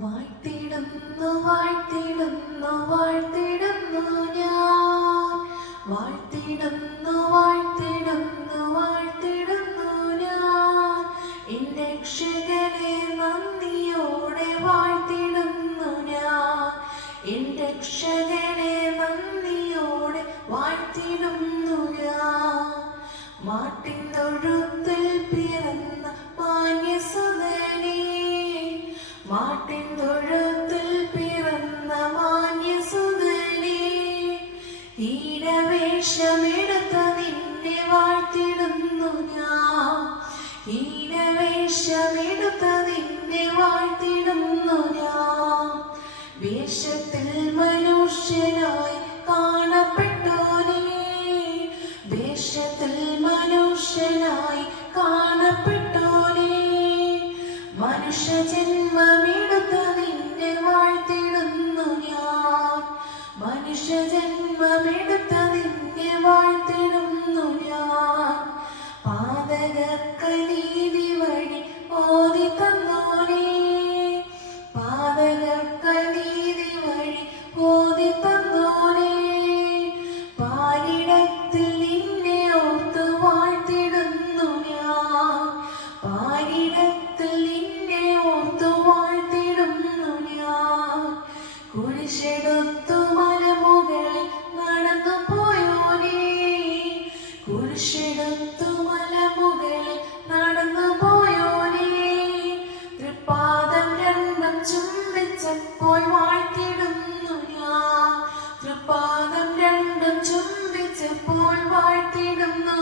വാഴ്ത്തിടുന്നു വാഴ്ത്തിടുന്നു വാഴ്ത്തിടുന്നു ഞാൻ. വാഴ്ത്തിടുന്നു വാഴ്ത്തിടുന്നു വാഴ്ത്തിടുന്നു ഞാൻ. എന്റെ രക്ഷകനെ നന്ദിയോടെ വാഴ്ത്തിടുന്നു ഞാൻ. എന്റെ രക്ഷകനെ നന്ദിയോടെ വാഴ്ത്തിടുന്നു ഞാൻ. മാട്ടിൻ തൊഴുത്തിൽ മാട്ടിൻ തൊഴുത്തിൽ പിറന്ന മാന്യസുതനേ ഹീനവേഷമെടുത്ത നിന്നെ വാഴ്ത്തിടുന്നു ഞാൻ. ഹീനവേഷമെടുത്ത നിന്നെ വാഴ്ത്തിടുന്നു ഞാൻ. വേഷത്തിൽ മനുഷ്യനായി കാണപ്പെട്ടോനേ വേഷത്തിൽ മനുഷ്യനായി മനുഷ്യജന്മമെടുത്ത നിന്റെ വാഴ്ത്തിടുന്നു ഞാൻ. മനുഷ്യജന്മമെടുത്ത നിന്നെ വാഴ്ത്തിടുന്നു ഞാൻ. പാതകർക്ക് നീതി വഴി ഓതി തന്നോനെ പാതകർക്ക് വഴി ഓതി തന്നോനെ നിന്നെ ഓർത്ത് വാഴ്ത്തിടുന്നു ഞാൻ. പാരിടത്തിൽ കുരിശെടുത്തു മലമുകളിൽ നടന്നു പോയോനെ തൃപ്പാദം രണ്ടും ചുംബിച്ചപ്പോൾ വാഴ്ത്തിടുന്നു ഞാൻ. തൃപ്പാദം രണ്ടും ചുംബിച്ചപ്പോൾ വാഴ്ത്തിടുന്നു